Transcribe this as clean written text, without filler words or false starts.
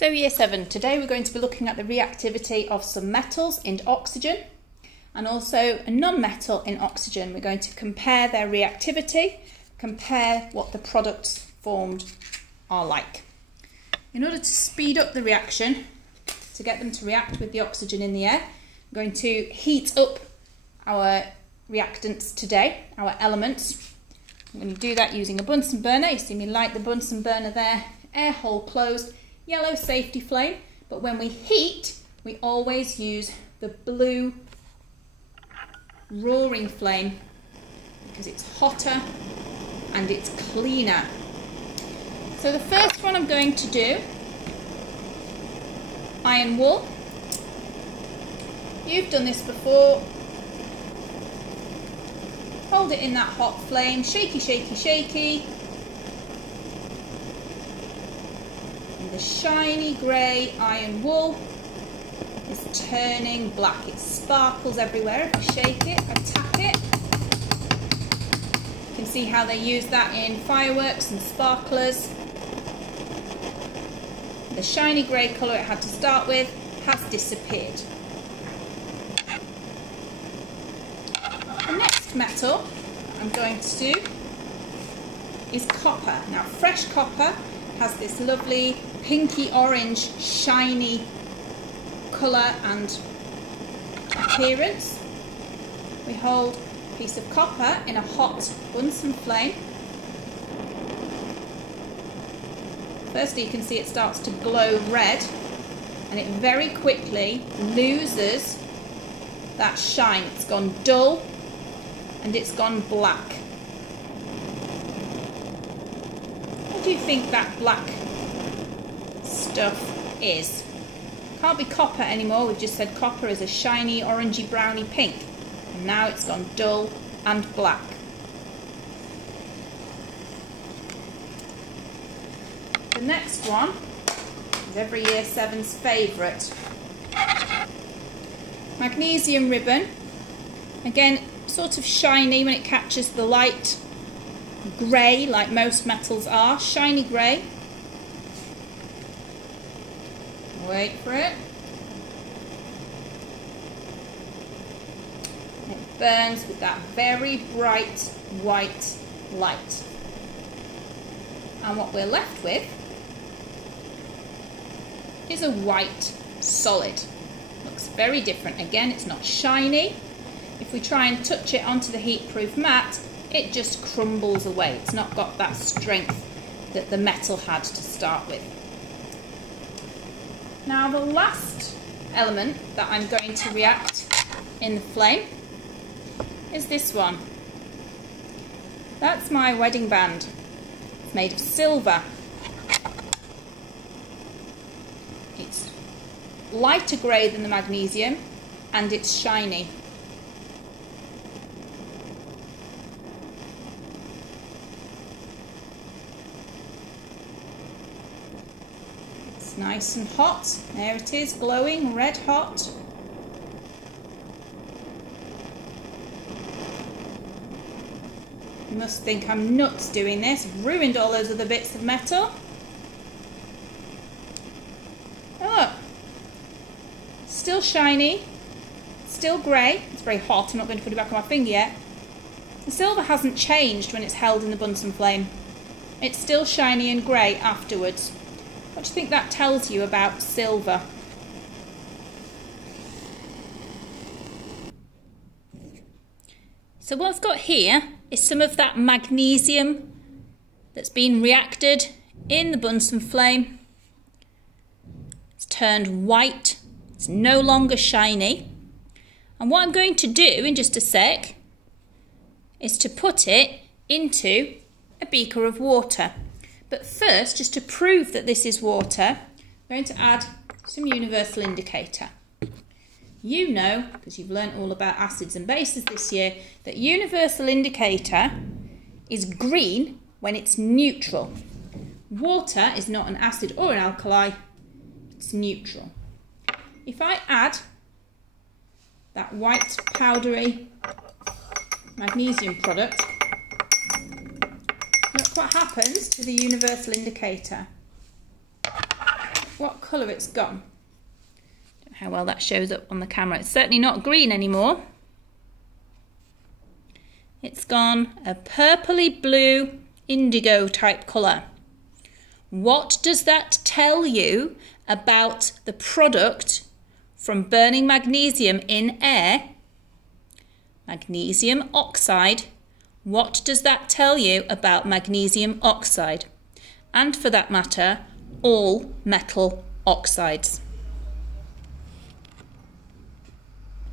So Year 7, today we're going to be looking at the reactivity of some metals into oxygen and also a non-metal in oxygen. We're going to compare their reactivity, compare what the products formed are like. In order to speed up the reaction, to get them to react with the oxygen in the air, we're going to heat up our reactants today, our elements. I'm going to do that using a Bunsen burner. You see me light the Bunsen burner there, air hole closed, yellow safety flame, but when we heat, we always use the blue roaring flame because it's hotter and it's cleaner. So the first one I'm going to do, iron wool. You've done this before. Hold it in that hot flame, shaky, shaky, shaky. And the shiny grey iron wool is turning black. It sparkles everywhere. If I shake it, I tap it. You can see how they use that in fireworks and sparklers. The shiny grey colour it had to start with has disappeared. The next metal I'm going to do is copper. Now fresh copper has this lovely pinky orange shiny colour and appearance. We hold a piece of copper in a hot Bunsen flame. Firstly, you can see it starts to glow red and it very quickly loses that shine. It's gone dull and it's gone black. What do you think that black stuff is? Can't be copper anymore. We've just said copper is a shiny orangey browny pink and now it's gone dull and black. The next one is every Year 7's favourite. Magnesium ribbon. Again, sort of shiny when it catches the light. Grey, like most metals are. Shiny grey. Wait for it. It burns with that very bright white light. And what we're left with is a white solid. Looks very different. Again, it's not shiny. If we try and touch it onto the heat-proof mat, it just crumbles away. It's not got that strength that the metal had to start with. Now the last element that I'm going to react in the flame is this one. That's my wedding band. It's made of silver. It's lighter grey than the magnesium and it's shiny. It's nice and hot. There it is, glowing red hot. You must think I'm nuts doing this. I've ruined all those other bits of metal. Oh look, still shiny, still grey. It's very hot, I'm not going to put it back on my finger yet. The silver hasn't changed when it's held in the Bunsen flame. It's still shiny and grey afterwards. What do you think that tells you about silver? So what I've got here is some of that magnesium that's been reacted in the Bunsen flame. It's turned white, it's no longer shiny. And what I'm going to do in just a sec is to put it into a beaker of water. But first, just to prove that this is water, I'm going to add some universal indicator. You know, because you've learnt all about acids and bases this year, that universal indicator is green when it's neutral. Water is not an acid or an alkali, it's neutral. If I add that white powdery magnesium product, look what happens to the universal indicator. what colour it's gone. Don't know how well that shows up on the camera. It's certainly not green anymore. It's gone a purpley blue indigo type colour. What does that tell you about the product from burning magnesium in air? Magnesium oxide. What does that tell you about magnesium oxide? And for that matter, all metal oxides.